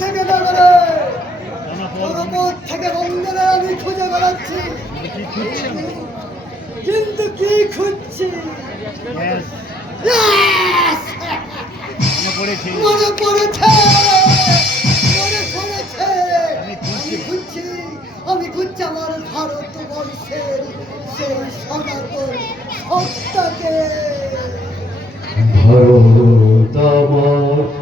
থেকে পরপর থেকে বন্ধনে আমি খুঁজে বেড়াচ্ছি। কিন্তু কি খুঁজছি? মনে পড়েছে। মনে পড়েছে। আমি খুঁজছি। আমি খুঁজছি। আমার ভারত বর্ষের সেই সনাতন সত্তাকে। ভারত আমার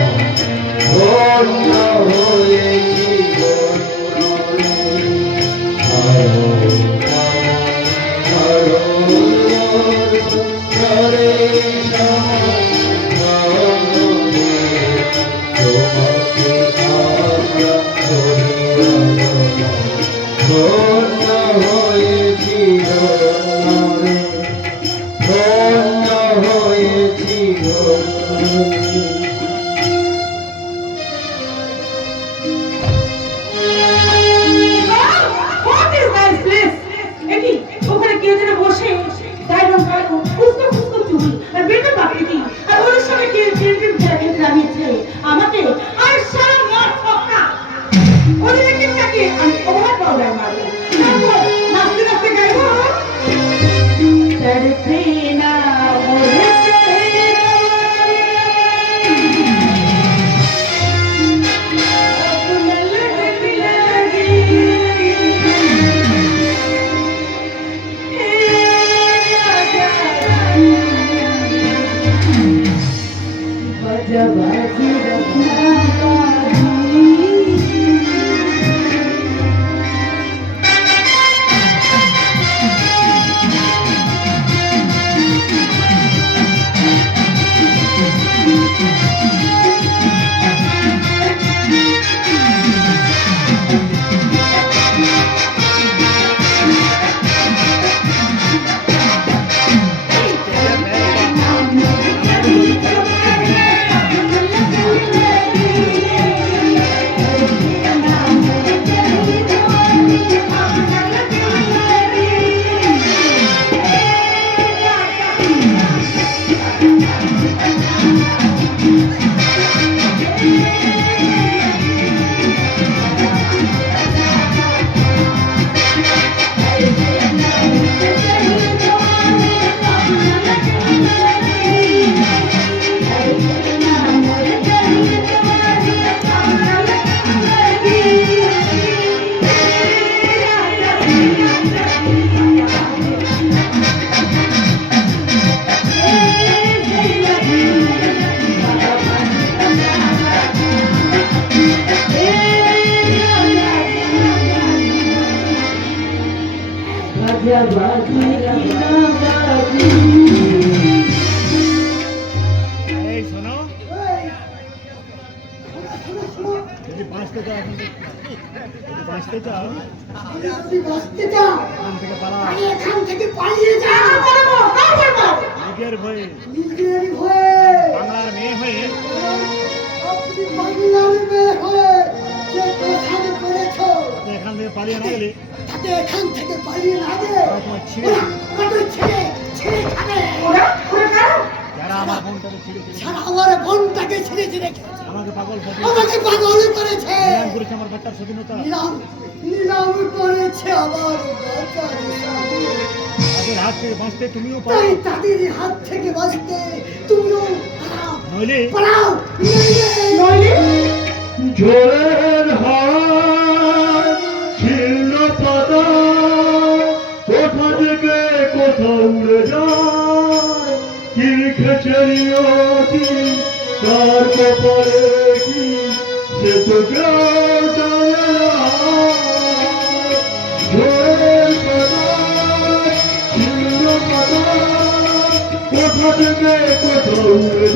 Oh. যদি বাঁচতে চাও চাও, এখান থেকে এখান পালিয়ে যাও নিজের ভয়ে নিজের হয়ে বাংলার মেয়ে হয়ে আপনি বাংলার মেয়ে হয়ে যে প্রধান করেছ এখান থেকে পালিয়ে না গেলে এখান থেকে পালিয়ে না গেলে তোমার ছিঁড়ে ছেড়ে ছেড়ে খাবে যারা আমার বোনটাকে ছিঁড়ে ছিঁড়ে সারা আমার বোনটাকে ছেড়ে ছেড়ে খেয়েছে আমাকে পাগল আমাকে পাগল করেছে। নিলাম করেছে আমার বাচ্চার স্বাধীনতা। নিলাম নিলাম করেছে আমার তাদের হাত থেকে বাঁচতে তুমিও তাই তাদের হাত থেকে বাঁচতে তুমিও নইলে নইলে জোরের হাত অতি তার কপালে কি সে তো কোথা থেকে কোথাও যায়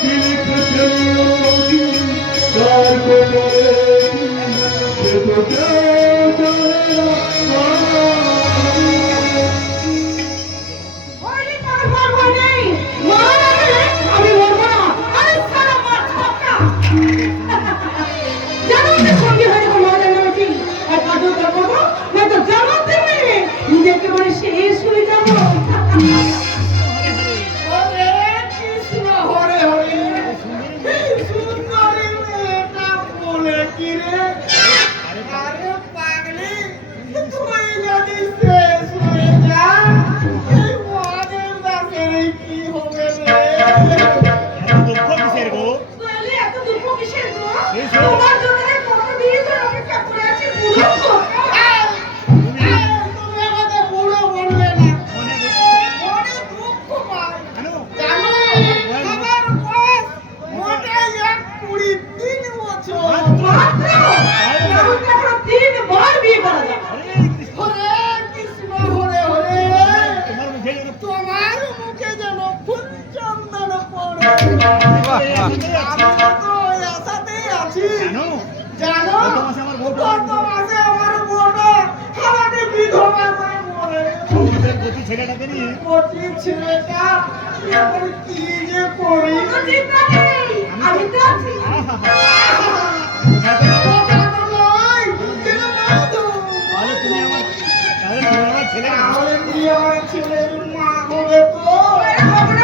কি লিখেছে অতি তার কপালে কি সে তো প্রতি ছেলেটাকে নিয়ে? কচি ছেলেটা এখন কি যে করি? আমি তো আছি। ছেলের মা হবে তো?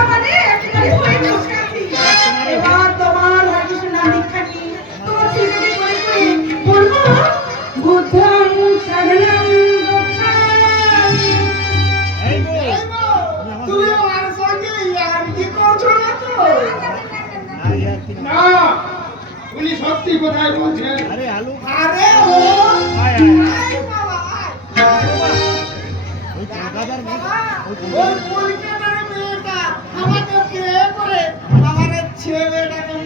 মানে। এবার তোমার হরিকৃষ্ণ নাম দীক্ষা নিয়ে তোমার ছেলেকে করে করে বলব, বুদ্ধং না উনি সত্যি কোথায় বলছেন? আরে আলু আরে ও ওই কলকাতার মেয়েটা আমাকে বিয়ে করে আমার ছেলেটাকে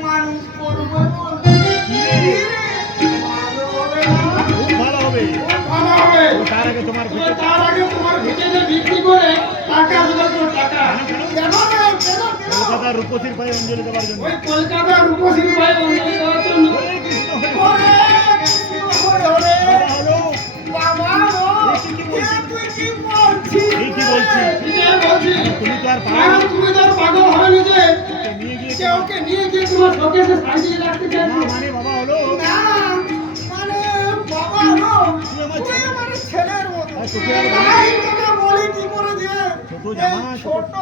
কেন? কলকাতার রূপসীর পায়ে অঞ্জলি দেওয়ার জন্য ওই কলকাতার রূপসী ভাই অঞ্জলি দেওয়ার জন্য হরে কৃষ্ণ হরে ওরে, হরে হরে। বাবা বাবা কি বলছিস? কি বলছিস? এই কি বলছি ঠিকই বলছি তুমি তো আর কেন তুমি তো আর পাগল হবে যে নিয়ে গিয়ে ওকে নিয়ে গিয়ে তোমার শোকেসে সাজিয়ে রাখতে না মানে বাবা হলো না, মানে বাবা গো, তুই আমার তুই ছেলে। আমার ছেলের মতো। তোকে আর বলি- তাই তোকে বলি কি করে যে, ছোট জামা, ছোট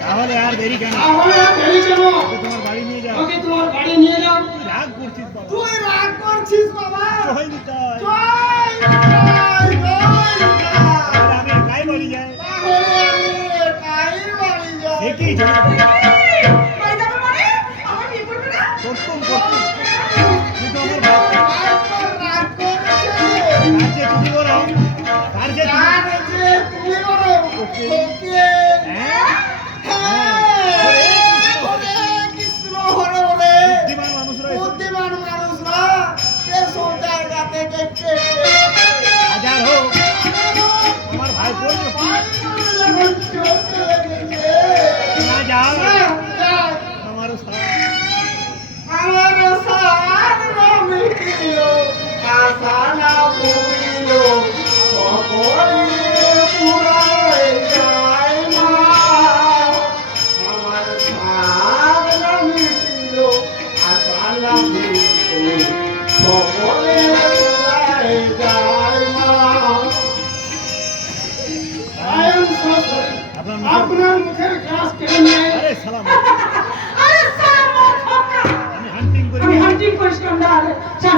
তাহলে আর দেরি কেন? তাহলে আর দেরি কেন? ওকে তোমার বাড়ি নিয়ে যাও। ওকে তোমার বাড়ি নিয়ে যাও। রাগ করছিস বাবা। তুই রাগ করছিস বাবা। জয় নিতাই। জয় জয় জয় তাহলে আমি একাই বাড়ি যাই। তাহলে আমি একাই বাড়ি যাই। একই জয়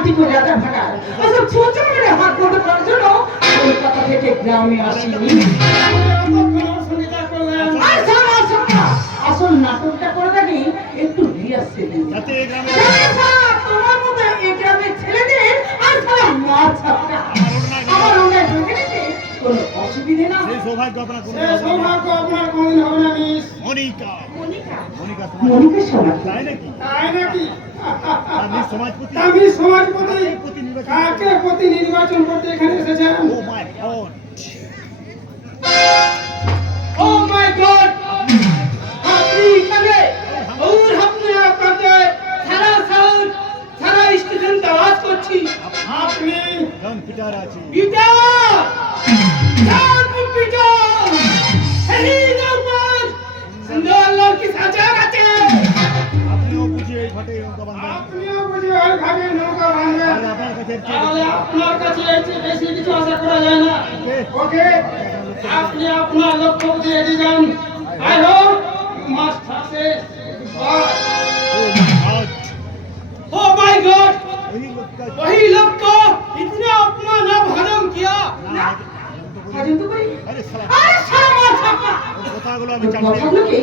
শান্তি করে আদা ফাটা ওসব ছোট মেরে হাত ধরে করার জন্য কলকাতা থেকে গ্রামে আসিনি। আসল নাটকটা করে থাকি একটু রিহার্সেল যাতে তোমার মতো এই গ্রামের ছেলেদের আর সারা মাছ আমার ঢুকে কোনো অসুবিধে না সৌভাগ্য আপনার কোনো সৌভাগ্য আপনার কোনদিন হবে না মিস মনিকা। মনিকা সমাজ আমি সমাজপতি কাকে প্রতি নির্বাচন করতে এখানে এসেছেন? Oh my god. Oh my god! আপনি এখানে ওর হাপনা করতে সারা সাউন্ড সারা স্টেশন আওয়াজ করছি। আপনি কম্পিউটার আছে। বিটা আপনি আপনার লক্ষ্য দিয়ে দিলেন I hope must success oh my god वही लोग को इतना अपमान अब हजम किया হাজুম তো করি আরে শালা আরে সারা মার ছাপা ওর কথাগুলো আমি ওই চাটনি কথাগুলোকে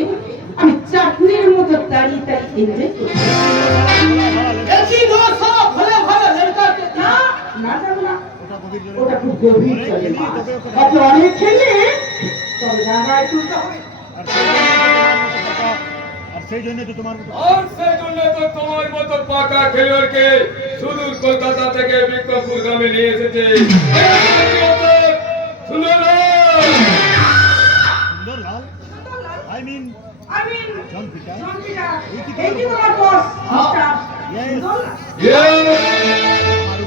আমি চাটনির মতো দাঁড়িয়ে দাঁড়িয়ে না যাব না। ওটা জলে খুব গভীর চলে মাছ। অনেক খেলে। তবে জায়গায় তুলতে হবে। সেই জন্য তো তোমার মতো আর সেই জন্য তো তোমার মতো পাকা খেলোয়াড়কে সুদূর কলকাতা থেকে বিক্রমপুর গ্রামে নিয়ে এসেছে। সুন্দর সুন্দর লাল? আই মিন আমি জন পিটা জঙ্গিরা এই কি তোমার বস মিস্টার সুন্দর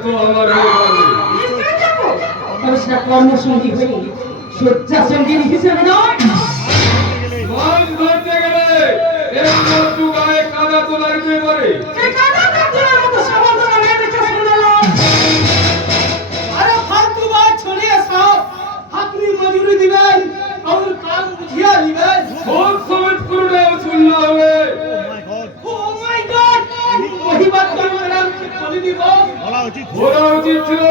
একান্ত আমার যাব। কর্মসঙ্গী হয়ে শয্যা সঙ্গী হিসেবে নয় ধরতে গেলে একটু গায়ে কাদা তো লাগবে পারে বলা উচিত ছিল।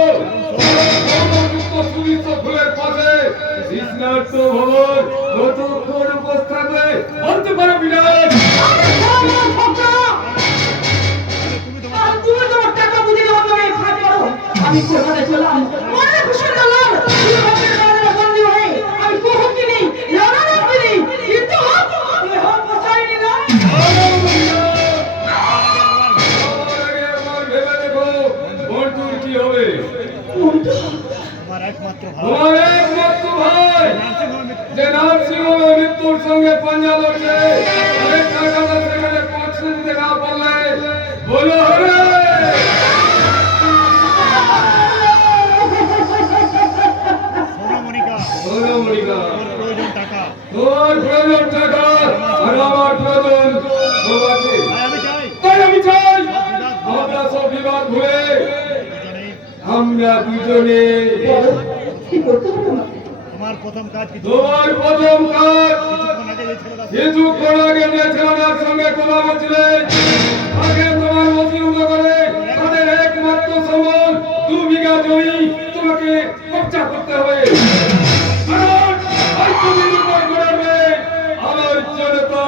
ফুলের পাশে কৃষ্ণার্থ ভবন বলতে পারো বিরাট আরে সারা ঠকা একমাত্র তোমার একমাত্র ভাই। যে নার্সিংহোমে মৃত্যুর সঙ্গে পাঞ্জা লড়ছে। অনেক টাকা সেখানে পৌঁছে দিতে না পারলে বলো হরে। আমি চাই। আমরা সব বিবাদ ভুলে আমরা দুজনে। তোমার প্রথম কাজ তোমার প্রথম কাজ কিছুক্ষণ আগে যে আগে ছেলেটার সঙ্গে তোমার মসজিদ করে তাদের একমাত্র সম্বল দু বিঘা জমি তোমাকে কবজা করতে হবে। কারণ আজ তুমি উপর গড়াবে আমার জনতা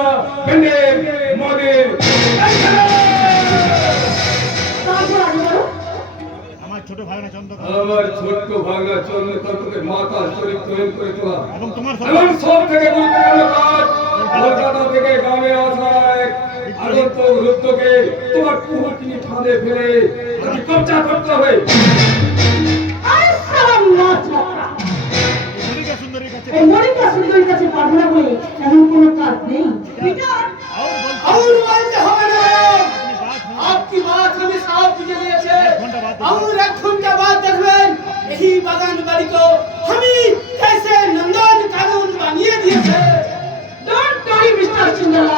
জন্য তর্ককে মাতা শরীফ তৈরি করে তোলা। এবং সব থেকে গুরুত্বপূর্ণ কাজ কলকাতা থেকে গ্রামে আসায় আগত গুরুত্বকে তোমার কুমুটিনি ফাঁদে ফেলে আজকে কবজা করতে হবে। এই মরিকা সুন্দরীর কাছে প্রার্থনা করে বাগান বাড়িকে আমি कैसे নন্দন কানন বানিয়ে দিয়েছে। Don't worry mister চিন্ডালা